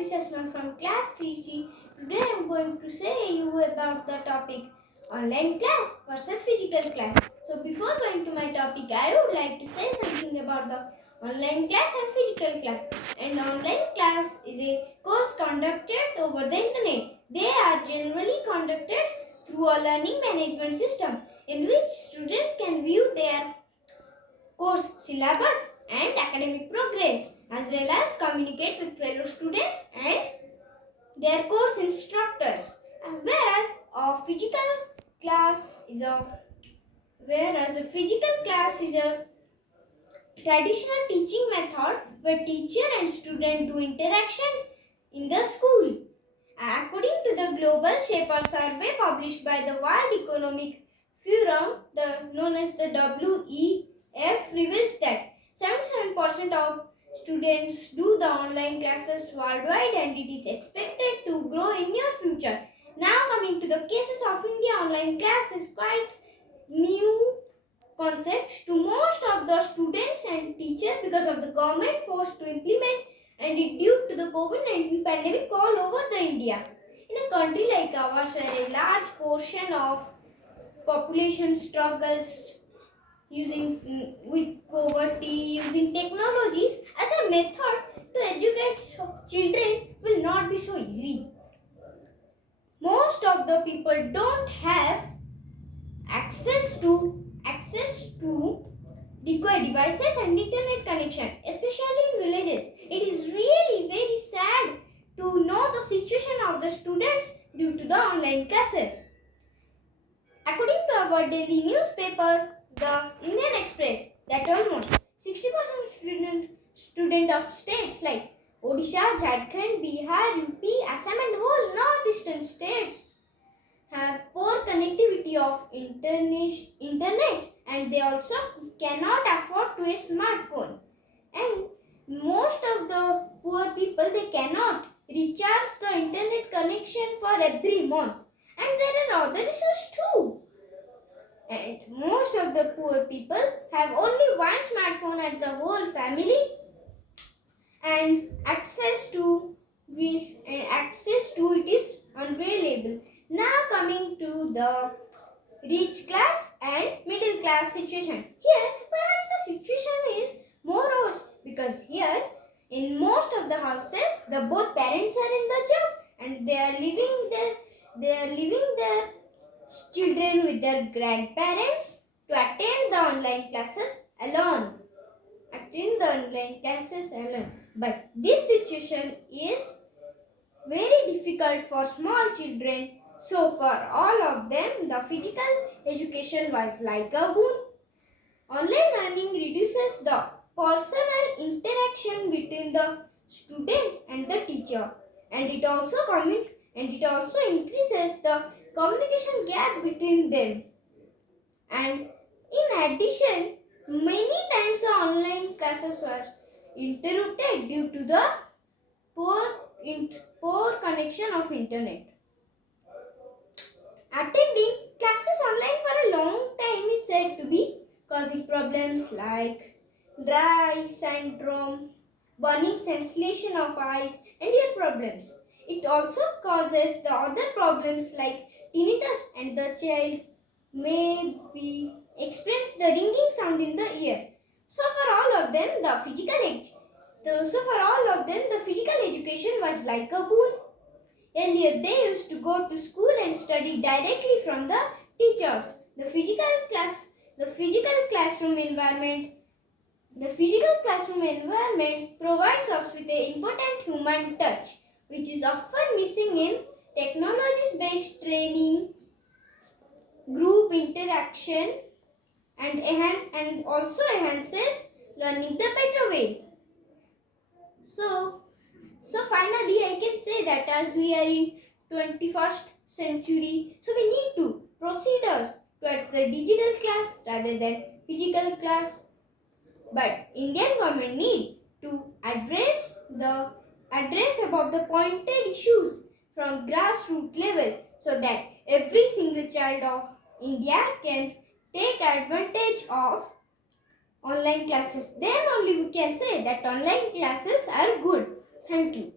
this is Asma from class 3C. Today I am going to say you about the topic online class versus physical class. So before going to my topic, I would like to say something about the online class and physical class. An online class is a course conducted over the internet. They are generally conducted through a learning management system in which students can view their course syllabus and academic progress, as well as communicate with fellow students and their course instructors. Whereas a physical class is a traditional teaching method where teacher and student do interaction in the school. According to the Global Shaper survey published by the World Economic Forum, known as the WEF, reveals that 77% of students do the online classes worldwide, and it is expected to grow in near future. Now coming to the cases of India, online class is quite new concept to most of the students and teachers because of the government forced to implement and it due to the COVID-19 pandemic all over the India. In a country like ours where a large portion of population struggles with poverty, using technologies as a method to educate children will not be so easy. Most of the people don't have access to required devices and internet connection, especially in villages. It is really very sad to know the situation of the students due to the online classes. According to our daily newspaper, the Indian Express, that almost 60% student of states like Odisha, Jharkhand, Bihar, UP, Assam and whole northeastern states have poor connectivity of internet, and they also cannot afford to a smartphone, and most of the poor people they cannot recharge the internet connection for every month, and there are other issues too, and most of the poor people have only one smartphone at the whole family, and access to it is unavailable. Now coming to the rich class and middle class situation. Here perhaps the situation is more worse because here in most of the houses the both parents are in the job and they are leaving their children with their grandparents to attend the online classes alone. But this situation is very difficult for small children. So for all of them, the physical education was like a boon. Online learning reduces the personal interaction between the student and the teacher, and it also increases the communication gap between them. And in addition, many times the online classes were interrupted due to the poor connection of internet. Attending classes online for a long time is said to be causing problems like dry eye syndrome, burning sensation of eyes and ear problems. It also causes the other problems like tinnitus, and the child may be experience the ringing sound in the ear. So for all of them, the physical education was like a boon. Earlier, they used to go to school and study directly from the teachers. The physical classroom environment provides us with an important human touch, which is often missing in technologies-based training, group interaction, and also enhances learning the better way. So finally, I can say that as we are in 21st century, so we need to proceed us towards the digital class rather than physical class. But Indian government need to address above the pointed issues from grassroots level so that every single child of India can take advantage of online classes. Then only we can say that online classes are good. Thank you.